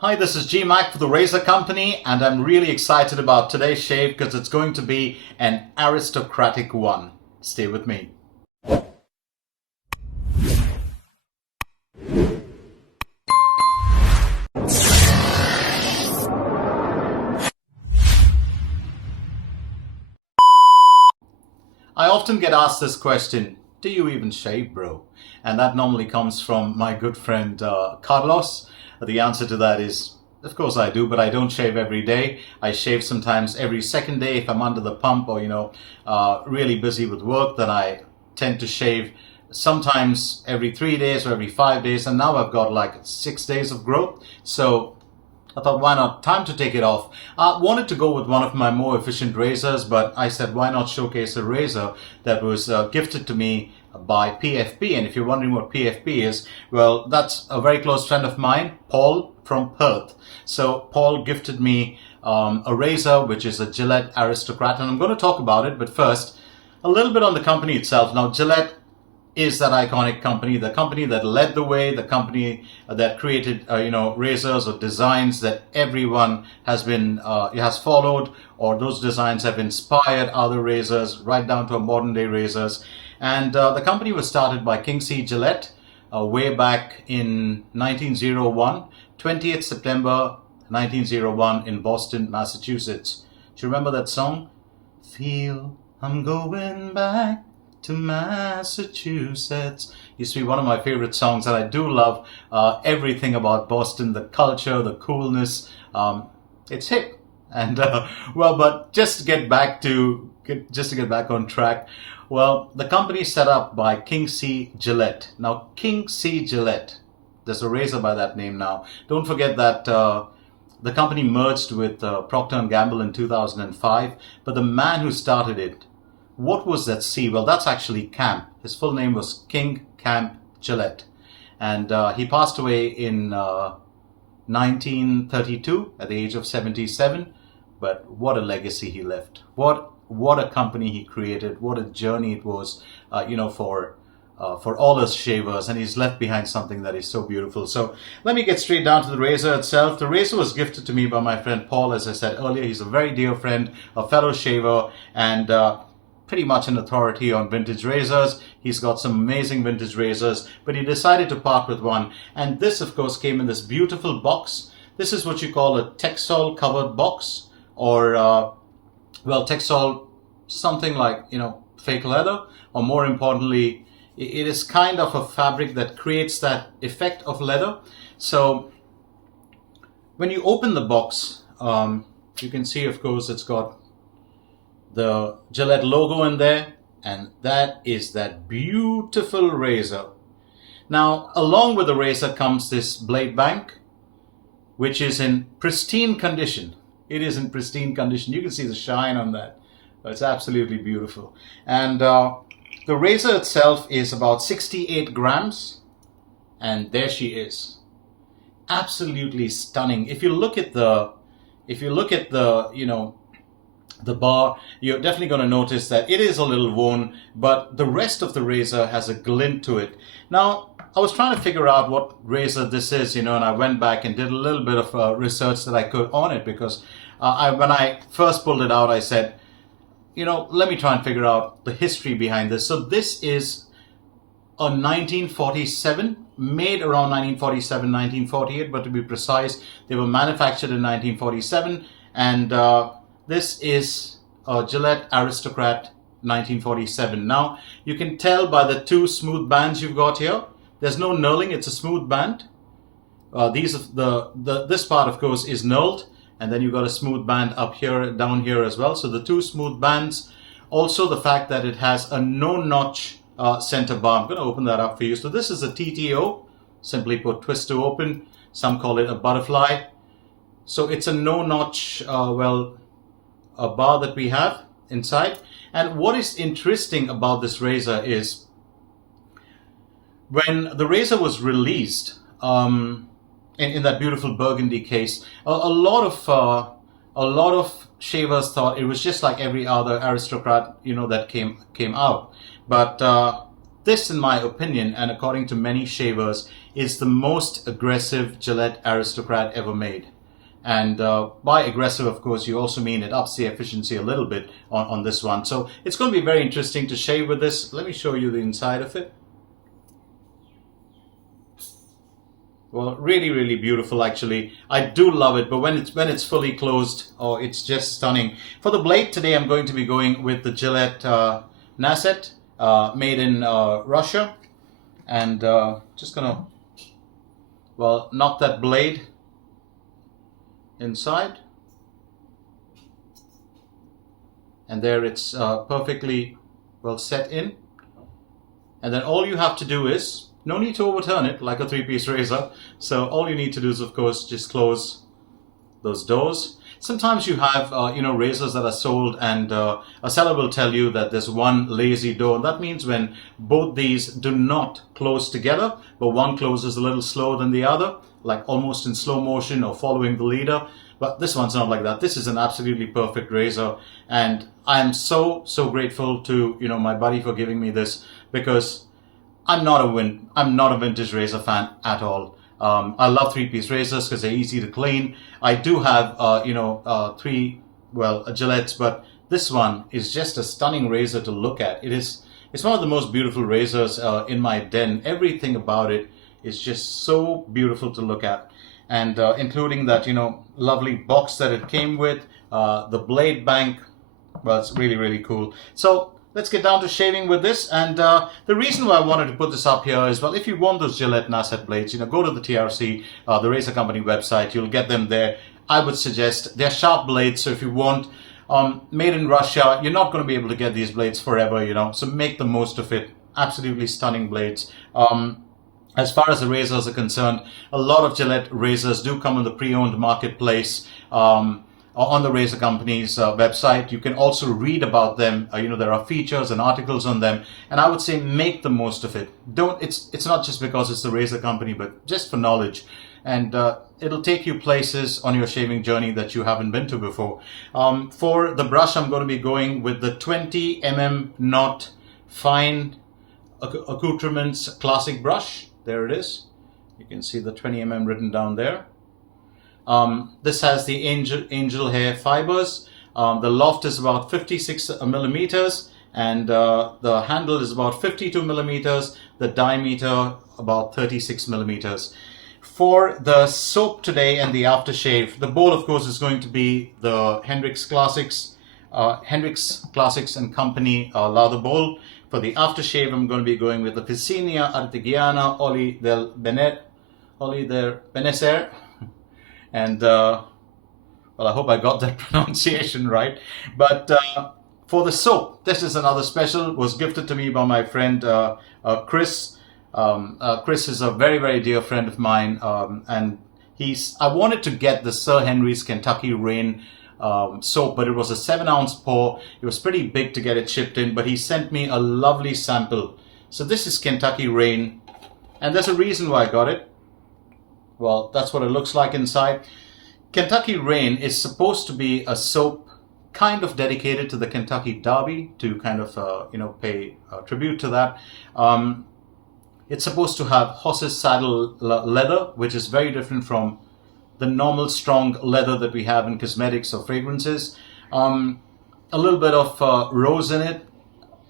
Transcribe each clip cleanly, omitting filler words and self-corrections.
Hi, this is GMac for the Razor Company, and I'm really excited about today's shave because it's going to be an aristocratic one. Stay with me. I often get asked this question, do you even shave, bro? And that normally comes from my good friend Carlos. The answer to that is, of course I do, but I don't shave every day. I shave sometimes every second day if I'm under the pump or, really busy with work. Then I tend to shave sometimes every 3 days or every 5 days. And now I've got like 6 days of growth. So I thought, why not? Time to take it off. I wanted to go with one of my more efficient razors, but I said, why not showcase a razor that was gifted to me by PFP? And if you're wondering what PFP is, well, that's a very close friend of mine, Paul from Perth. So Paul gifted me a razor, which is a Gillette Aristocrat, and I'm going to talk about it. But first, a little bit on the company itself. Now, Gillette is that iconic company, the company that led the way, the company that created, razors or designs that everyone has followed, or those designs have inspired other razors, right down to modern day razors. And the company was started by King C. Gillette way back in 1901, 20th September 1901 in Boston, Massachusetts. Do you remember that song? Feel I'm going back to Massachusetts. Used to be one of my favorite songs, and I do love everything about Boston, the culture, the coolness. It's hip, and but just to get back on track. Well, the company is set up by King C. Gillette. Now, King C. Gillette, there's a razor by that name now. Don't forget that the company merged with Procter & Gamble in 2005, but the man who started it, what was that C? Well, that's actually Camp. His full name was King Camp Gillette. And he passed away in 1932 at the age of 77. But what a legacy he left. What a company he created. What a journey it was, for all us shavers. And he's left behind something that is so beautiful. So let me get straight down to the razor itself. The razor was gifted to me by my friend Paul. As I said earlier, he's a very dear friend, a fellow shaver, and pretty much an authority on vintage razors. He's got some amazing vintage razors, but he decided to part with one. And this, of course, came in this beautiful box. This is what you call a textile covered box, or, textile, something like, fake leather, or more importantly, it is kind of a fabric that creates that effect of leather. So when you open the box, you can see, of course, it's got the Gillette logo in there, and that is that beautiful razor. Now, along with the razor comes this blade bank, which is in pristine condition. It is in pristine condition. You can see the shine on that. It's absolutely beautiful. And the razor itself is about 68 grams, and there she is. Absolutely stunning. If you look at the the bar, you're definitely going to notice that it is a little worn, but the rest of the razor has a glint to it. Now, I was trying to figure out what razor this is, and I went back and did a little bit of research that I could on it, because when I first pulled it out, I said, let me try and figure out the history behind this. So this is a 1947, made around 1947, 1948, but to be precise, they were manufactured in 1947, and this is a Gillette Aristocrat 1947. Now, you can tell by the two smooth bands you've got here. There's no knurling, it's a smooth band. This part, of course, is knurled, and then you've got a smooth band up here, down here as well. So the two smooth bands. Also, the fact that it has a no-notch center bar. I'm going to open that up for you. So this is a TTO, simply put, twist to open. Some call it a butterfly. So it's a no-notch, a bar that we have inside. And what is interesting about this razor is when the razor was released in that beautiful burgundy case, a lot of shavers thought it was just like every other Aristocrat that came out. But this, in my opinion, and according to many shavers, is the most aggressive Gillette Aristocrat ever made. And by aggressive, of course, you also mean it ups the efficiency a little bit on this one. So it's going to be very interesting to shave with this. Let me show you the inside of it. Well, really, really beautiful, actually. I do love it, but when it's fully closed, oh, it's just stunning. For the blade today, I'm going to be going with the Gillette Nacet, made in Russia. And just going to, well, knock that blade inside, and there it's perfectly well set in. And then all you have to do is, no need to overturn it like a three-piece razor, so all you need to do is, of course, just close those doors. Sometimes you have razors that are sold, and a seller will tell you that there's one lazy door. That means when both these do not close together, but one closes a little slower than the other, like almost in slow motion or following the leader. But this one's not like that. This is an absolutely perfect razor, and I'm so grateful to my buddy for giving me this, because I'm not a vintage razor fan at all. I love three-piece razors because they're easy to clean. I do have three Gillettes, but this one is just a stunning razor to look at. It's one of the most beautiful razors in my den. Everything about it is just so beautiful to look at, and including that lovely box that it came with, the blade bank. Well, it's really, really cool. So let's get down to shaving with this. And the reason why I wanted to put this up here is, well, if you want those Gillette Nacet blades, go to the TRC, the razor company website. You'll get them there. I would suggest they're sharp blades, so if you want made in Russia, you're not going to be able to get these blades forever, so make the most of it. Absolutely stunning blades. As far as the razors are concerned, a lot of Gillette razors do come on the pre-owned marketplace, on the razor company's website. You can also read about them. There are features and articles on them, and I would say make the most of it. It's not just because it's the razor company, but just for knowledge, and it'll take you places on your shaving journey that you haven't been to before. For the brush, I'm going to be going with the 20 knot fine Accoutrements classic brush. There it is. You can see the 20 written down there. This has the angel hair fibers. The loft is about 56 millimeters, and the handle is about 52 millimeters. The diameter about 36 millimeters. For the soap today and the aftershave, the bowl, of course, is going to be the Hendrix Classics and Company Lather bowl. For the aftershave, I'm going to be going with the Officina Artigiana Oli del Benecer. And, well, I hope I got that pronunciation right. But for the soap, this is another special. It was gifted to me by my friend Chris. Chris is a very, very dear friend of mine. And I wanted to get the Sir Henry's Kentucky Rain soap, but it was a 7-ounce pour. It was pretty big to get it shipped in, but he sent me a lovely sample. So this is Kentucky Rain, and there's a reason why I got it. Well, that's what it looks like inside. Kentucky Rain is supposed to be a soap kind of dedicated to the Kentucky Derby, to kind of pay tribute to that. It's supposed to have horse's saddle leather, which is very different from the normal strong leather that we have in cosmetics or fragrances. A little bit of rose in it,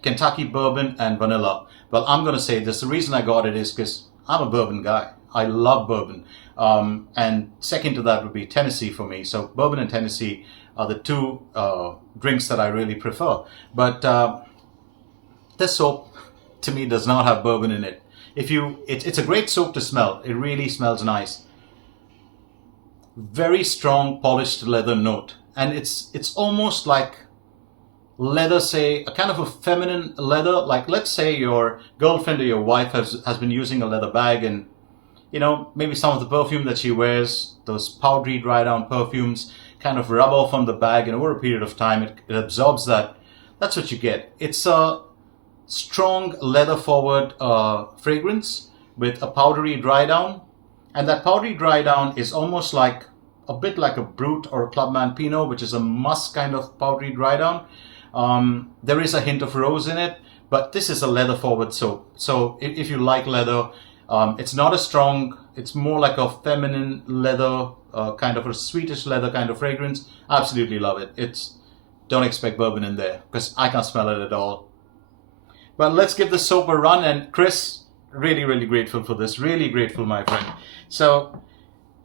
Kentucky bourbon, and vanilla. Well, I'm going to say this. The reason I got it is because I'm a bourbon guy. I love bourbon. And second to that would be Tennessee for me. So bourbon and Tennessee are the two drinks that I really prefer. But this soap, to me, does not have bourbon in it. It's a great soap to smell. It really smells nice. Very strong polished leather note. And it's almost like leather, say, a kind of a feminine leather. Like, let's say your girlfriend or your wife has been using a leather bag, and maybe some of the perfume that she wears, those powdery dry down perfumes, kind of rub off on the bag, and over a period of time it absorbs that. That's what you get. It's a strong leather forward fragrance with a powdery dry down, and that powdery dry down is almost like a bit like a Brut or a Clubman Pinot, which is a musk kind of powdery dry down. There is a hint of rose in it, but this is a leather forward soap. So if you like leather, It's not a strong, it's more like a feminine leather, kind of a sweetish leather kind of fragrance. Absolutely love it. Don't expect bourbon in there because I can't smell it at all. But let's give the soap a run. And Chris, really, really grateful for this. Really grateful, my friend. So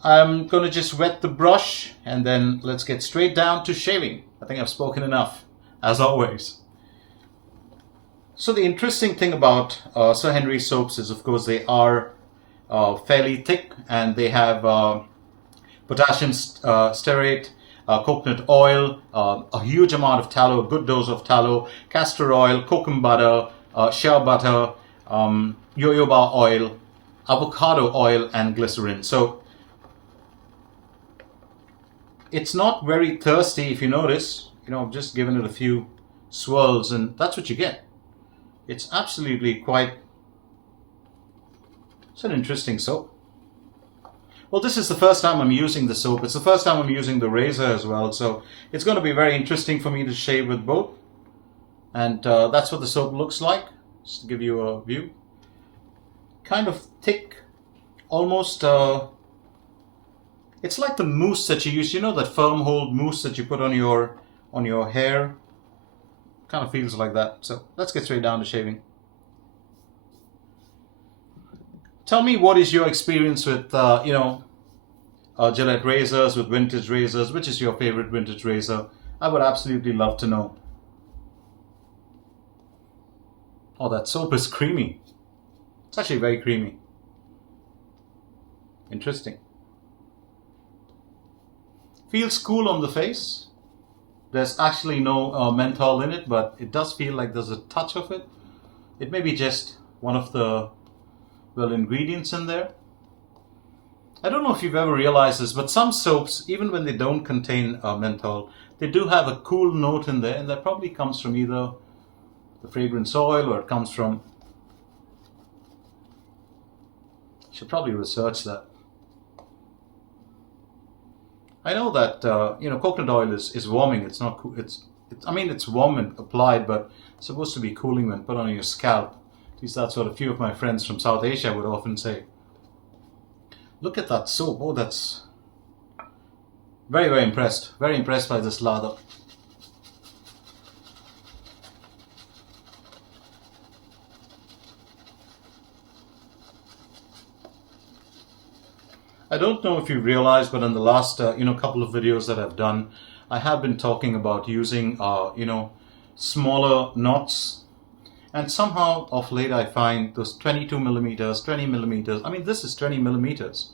I'm going to just wet the brush and then let's get straight down to shaving. I think I've spoken enough, as always. So the interesting thing about Sir Henry soaps is, of course, they are fairly thick and they have potassium stearate, coconut oil, a huge amount of tallow, a good dose of tallow, castor oil, cocoa butter, shea butter, jojoba oil, avocado oil, and glycerin. So it's not very thirsty, if you notice. I've just given it a few swirls and that's what you get. It's absolutely it's an interesting soap. Well, this is the first time I'm using the soap. It's the first time I'm using the razor as well. So it's going to be very interesting for me to shave with both. And that's what the soap looks like. Just to give you a view. Kind of thick, almost, it's like the mousse that you use. That firm hold mousse that you put on your hair. Kind of feels like that. So let's get straight down to shaving. Tell me, what is your experience with Gillette razors, with vintage razors? Which is your favorite vintage razor? I would absolutely love to know. Oh, that soap is creamy. It's actually very creamy. Interesting. Feels cool on the face. There's actually no menthol in it, but it does feel like there's a touch of it. It may be just one of the, ingredients in there. I don't know if you've ever realized this, but some soaps, even when they don't contain menthol, they do have a cool note in there, and that probably comes from either the fragrance oil or it comes from... Should probably research that. I know that coconut oil is warming. It's not cool. It's warm and applied, but it's supposed to be cooling when put on your scalp. At least that's what a few of my friends from South Asia would often say. Look at that soap. Oh, that's very, very impressed. Very impressed by this lather. I don't know if you realized, but in the last couple of videos that I've done, I have been talking about using smaller knots, and somehow of late I find those 22 millimeters, 20 millimeters. This is 20 millimeters.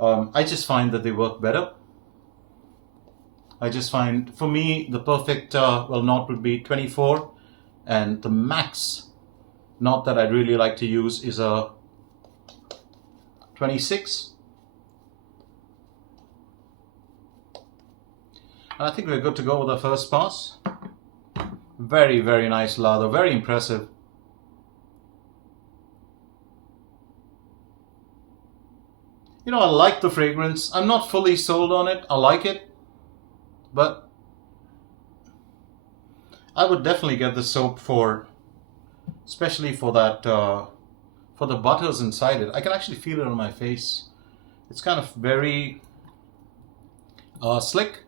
I just find that they work better. I just find, for me, the perfect knot would be 24, and the max knot that I'd really like to use is a 26. And I think we're good to go with our first pass. Very, very nice lather, very impressive. I like the fragrance. I'm not fully sold on it. I like it, but I would definitely get the soap especially for that, for the butters inside it. I can actually feel it on my face. It's kind of very slick.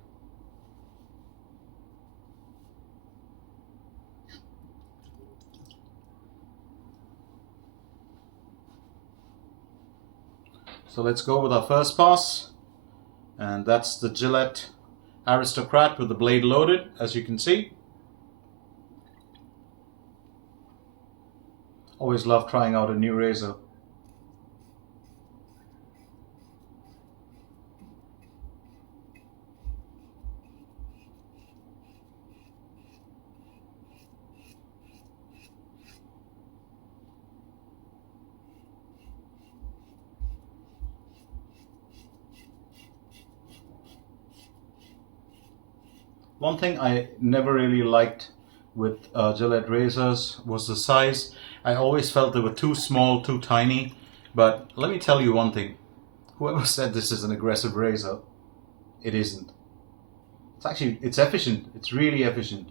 So let's go with our first pass, and that's the Gillette Aristocrat with the blade loaded, as you can see. Always love trying out a new razor. One thing I never really liked with Gillette razors was the size. I always felt they were too small, too tiny. But let me tell you one thing. Whoever said this is an aggressive razor, it isn't. It's efficient. It's really efficient.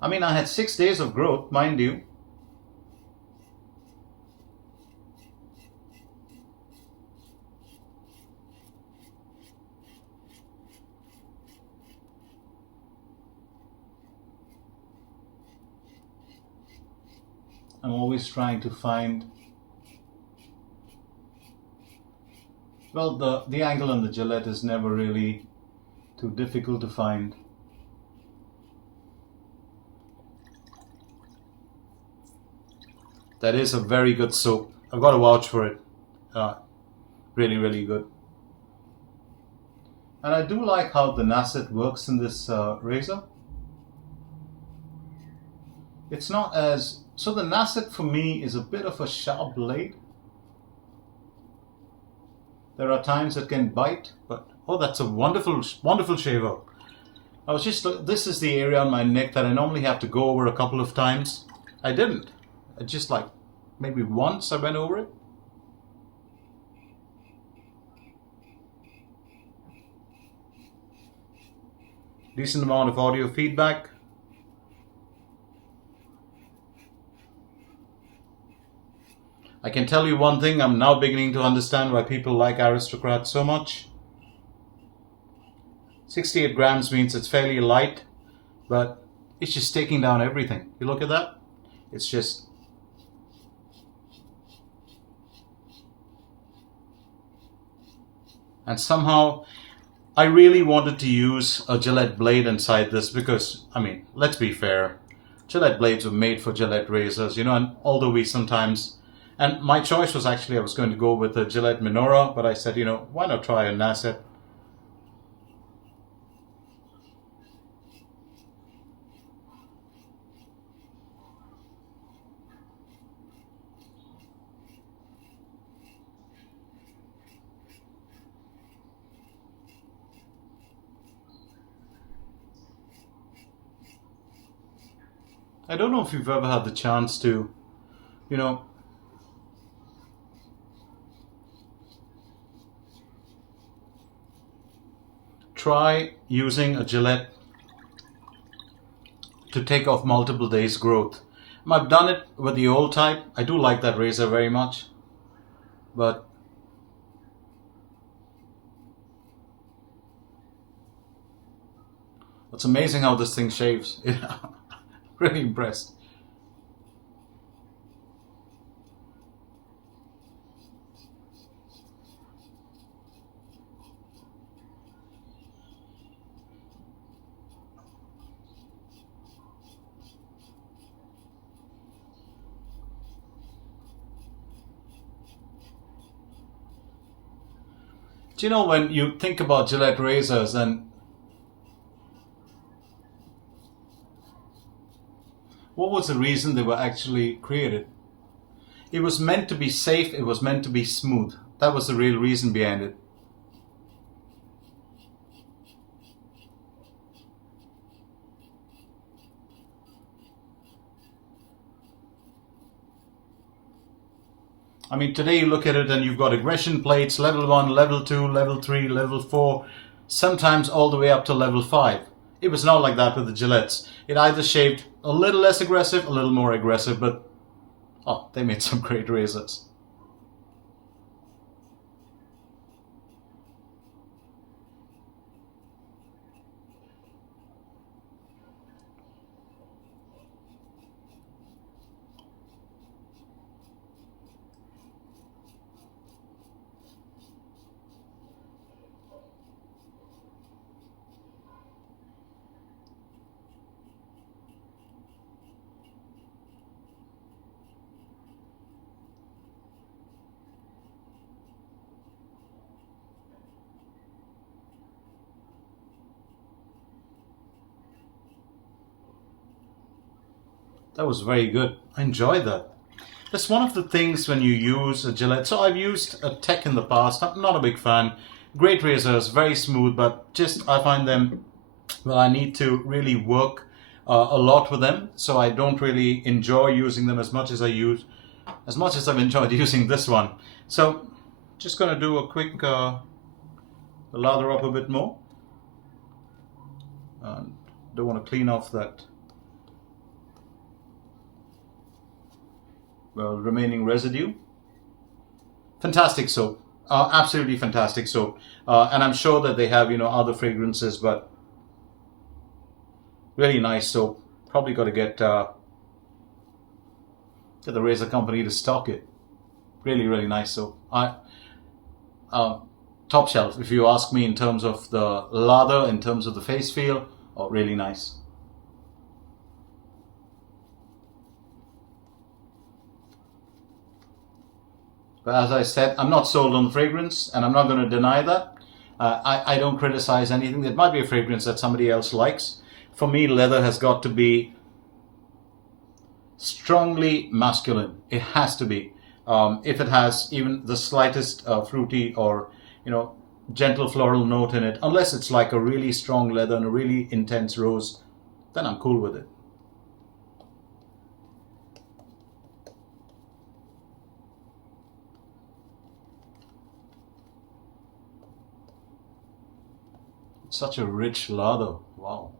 I had 6 days of growth, mind you. I'm always trying to find, well, the angle on the Gillette is never really too difficult to find. That is a very good soap. I've got to vouch for it. Really, really good. And I do like how the Nacet works in this razor. It's not as... So the Nacet for me is a bit of a sharp blade. There are times it can bite, but oh, that's a wonderful, wonderful shaver. I was just... This is the area on my neck that I normally have to go over a couple of times. I didn't. I just like maybe once I went over it. Decent amount of audio feedback. I can tell you one thing, I'm now beginning to understand why people like Aristocrat so much. 68 grams means it's fairly light, but it's just taking down everything. You look at that? It's just... And somehow, I really wanted to use a Gillette blade inside this because, I mean, let's be fair. Gillette blades were made for Gillette razors, you know, and although we sometimes... And my choice was actually, I was going to go with a Gillette Minora, but I said, you know, why not try a Nacet? I don't know if you've ever had the chance to, you know, try using a Gillette to take off multiple days growth. I've done it with the old type. I do like that razor very much, but it's amazing how this thing shaves. Really impressed. Do you know, when you think about Gillette razors, and what was the reason they were actually created? It was meant to be safe, it was meant to be smooth. That was the real reason behind it. I mean, today you look at it and you've got aggression plates, level 1, level 2, level 3, level 4, sometimes all the way up to level 5. It was not like that with the Gillettes. It either shaved a little less aggressive, a little more aggressive, but oh, they made some great razors. That was very good. I enjoyed that. That's one of the things when you use a Gillette. So I've used a Tech in the past. I'm not a big fan. Great razors, very smooth, but just I find them, well, I need to really work a lot with them. So I don't really enjoy using them as much as I've enjoyed using this one. So just going to do a quick lather up a bit more. Don't want to clean off that remaining residue. Fantastic soap, absolutely fantastic soap, and I'm sure that they have, you know, other fragrances, but really nice soap. Probably got to get Get the razor company to stock it. Really, really nice soap. Top shelf, if you ask me, in terms of the lather, in terms of the face feel, oh, really nice. But as I said, I'm not sold on the fragrance, and I'm not going to deny that. I don't criticize anything. It might be a fragrance that somebody else likes. For me, leather has got to be strongly masculine. It has to be. If it has even the slightest fruity or, gentle floral note in it, unless it's like a really strong leather and a really intense rose, then I'm cool with it. Such a rich lather. Wow.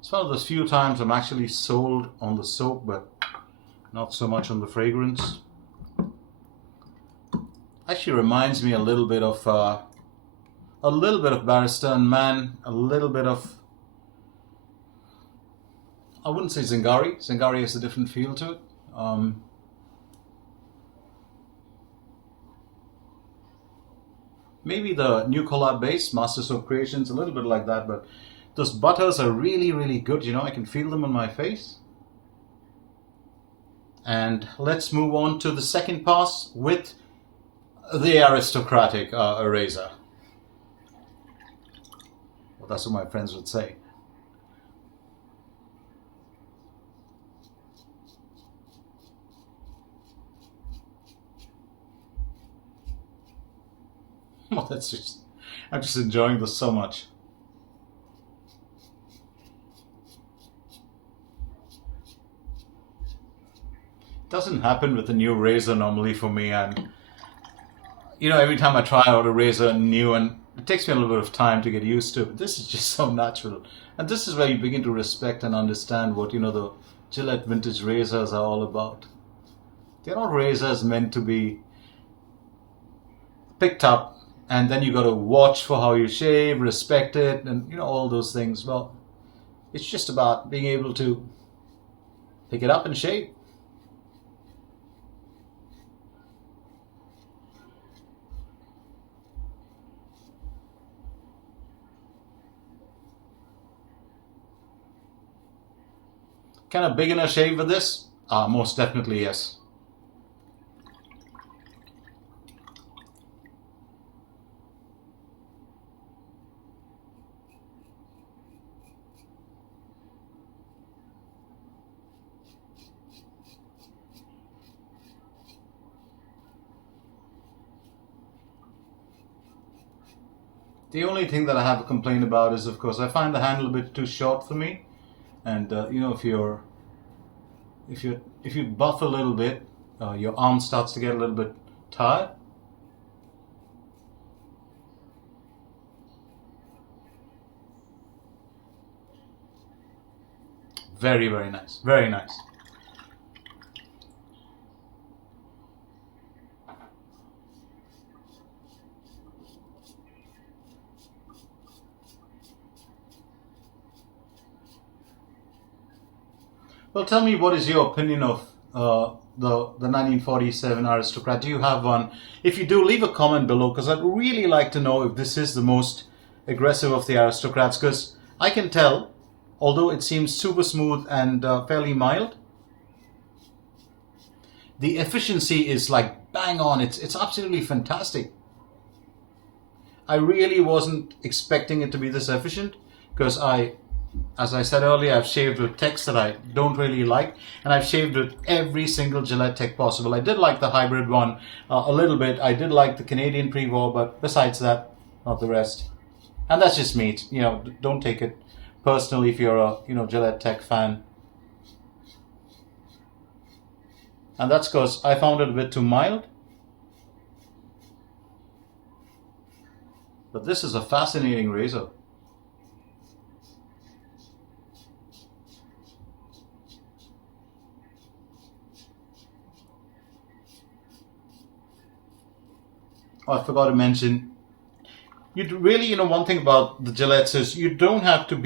It's one of those few times I'm actually sold on the soap, but not so much on the fragrance. Actually reminds me a little bit of Barrister and Man, a little bit of, I wouldn't say Zingari. Zingari has a different feel to it. Maybe the new collab base, Master Soap Creations, a little bit like that, but those butters are really, really good. I can feel them on my face. And let's move on to the second pass with the aristocratic razor. Well, that's what my friends would say. Well, I'm just enjoying this so much. Doesn't happen with a new razor normally for me, and every time I try out a razor new, and it takes me a little bit of time to get used to it, but this is just so natural. And this is where you begin to respect and understand what the Gillette Vintage Razors are all about. They're not razors meant to be picked up and then you got to watch for how you shave, respect it, and all those things. Well, it's just about being able to pick it up and shave. Can a beginner shave with this? Most definitely yes. The only thing that I have a complaint about is, of course, I find the handle a bit too short for me. And if you buff a little bit, your arm starts to get a little bit tired. Very, very nice. Very nice. Well, tell me, what is your opinion of the 1947 Aristocrat? Do you have one? If you do, leave a comment below, because I'd really like to know if this is the most aggressive of the Aristocrats, because I can tell, although it seems super smooth and fairly mild, the efficiency is like bang on. It's absolutely fantastic. I really wasn't expecting it to be this efficient, because as I said earlier, I've shaved with techs that I don't really like, and I've shaved with every single Gillette tech possible. I did like the hybrid one a little bit. I did like the Canadian pre-war, but besides that, not the rest. And that's just me. Don't take it personally if you're a Gillette tech fan. And that's because I found it a bit too mild. But this is a fascinating razor. Oh, I forgot to mention, really, one thing about the Gillettes is you don't have to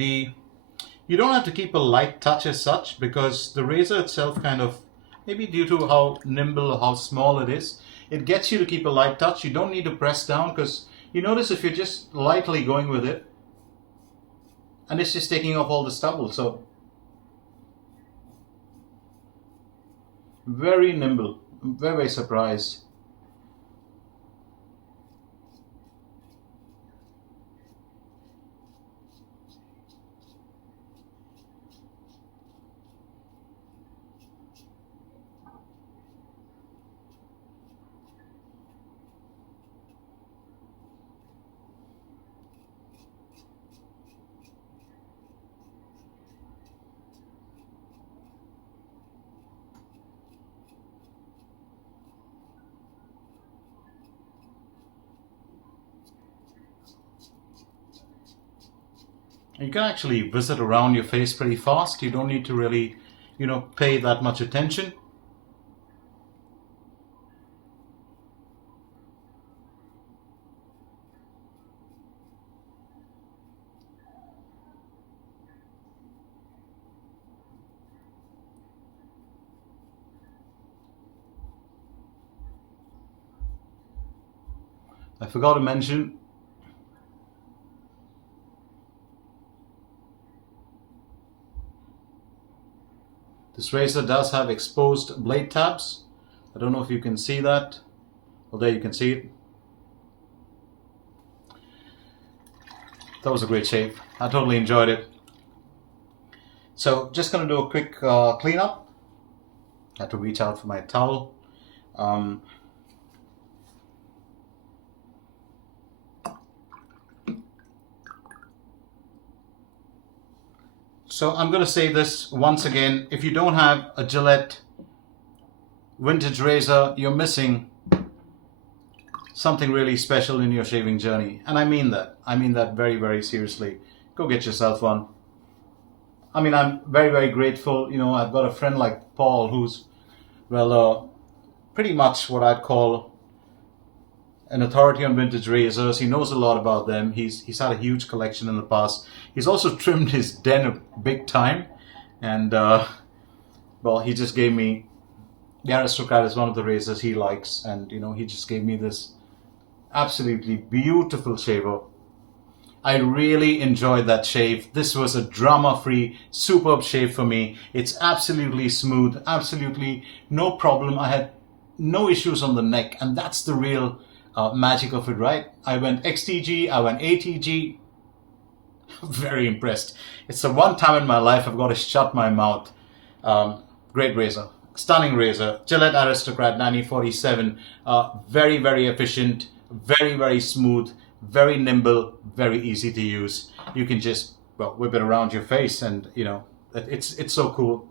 keep a light touch as such, because the razor itself kind of, maybe due to how nimble or how small it is, it gets you to keep a light touch. You don't need to press down, because you notice if you're just lightly going with it, and it's just taking off all the stubble. So very nimble. I'm very, very surprised. You can actually visit around your face pretty fast. You don't need to really, pay that much attention. I forgot to mention, this razor does have exposed blade tabs. I don't know if you can see that. Well, there you can see it. That was a great shave. I totally enjoyed it. So just going to do a quick cleanup. I had to reach out for my towel. So I'm going to say this once again. If you don't have a Gillette vintage razor, you're missing something really special in your shaving journey. And I mean that. I mean that very, very seriously. Go get yourself one. I mean, I'm very, very grateful. I've got a friend like Paul who's, well, pretty much what I'd call an authority on vintage razors. He knows a lot about them. He's had a huge collection in the past. He's also trimmed his den a big time. And, well, he just gave me, the Aristocrat is one of the razors he likes. And, he just gave me this absolutely beautiful shaver. I really enjoyed that shave. This was a drama-free, superb shave for me. It's absolutely smooth, absolutely no problem. I had no issues on the neck, and that's the real magic of it, right? I went XTG, I went ATG. Very impressed. It's the one time in my life I've got to shut my mouth. Great razor, stunning razor. Gillette Aristocrat 1947. Very, very efficient, very, very smooth, very nimble, very easy to use. You can just, well, whip it around your face, and it's so cool.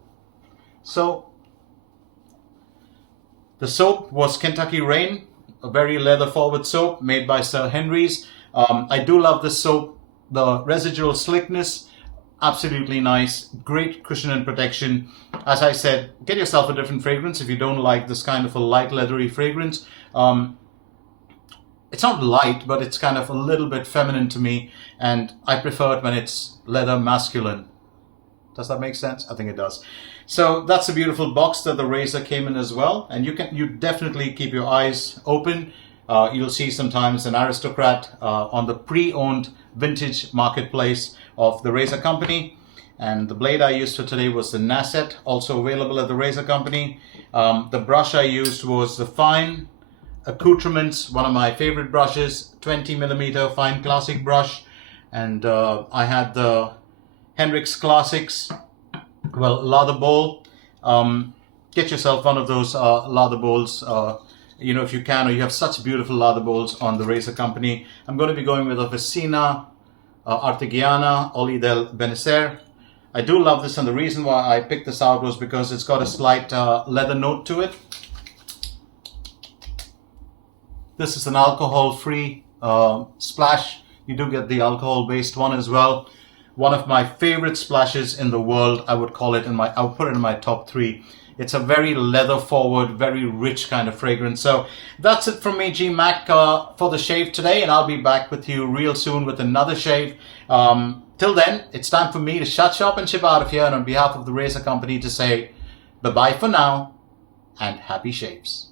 So the soap was Kentucky Rain, a very leather forward soap made by Sir Hendrix. I do love this soap. The residual slickness, absolutely nice. Great cushion and protection. As I said, get yourself a different fragrance if you don't like this kind of a light leathery fragrance. It's not light, but it's kind of a little bit feminine to me, and I prefer it when it's leather masculine. Does that make sense? I think it does. So that's a beautiful box that the razor came in as well, and you definitely keep your eyes open. You'll see sometimes an Aristocrat on the pre-owned vintage marketplace of the razor company. And the blade I used for today was the Nacet, also available at the razor company. The brush I used was the fine Accoutrements, one of my favorite brushes, 20mm fine classic brush. And I had the Hendrix Classics, well, lather bowl. Get yourself one of those lather bowls, if you can, or you have such beautiful lather bowls on the razor company. I'm going to be going with Officina, Artigiana, Oli del Benecer. I do love this, and the reason why I picked this out was because it's got a slight leather note to it. This is an alcohol-free splash. You do get the alcohol-based one as well. One of my favorite splashes in the world. I would call it I would put it in my top 3. It's a very leather forward, very rich kind of fragrance. So that's it from me, GMac, for the shave today, and I'll be back with you real soon with another shave. Till then, it's time for me to shut shop and ship out of here, and on behalf of the Razor Company to say bye-bye for now and happy shaves.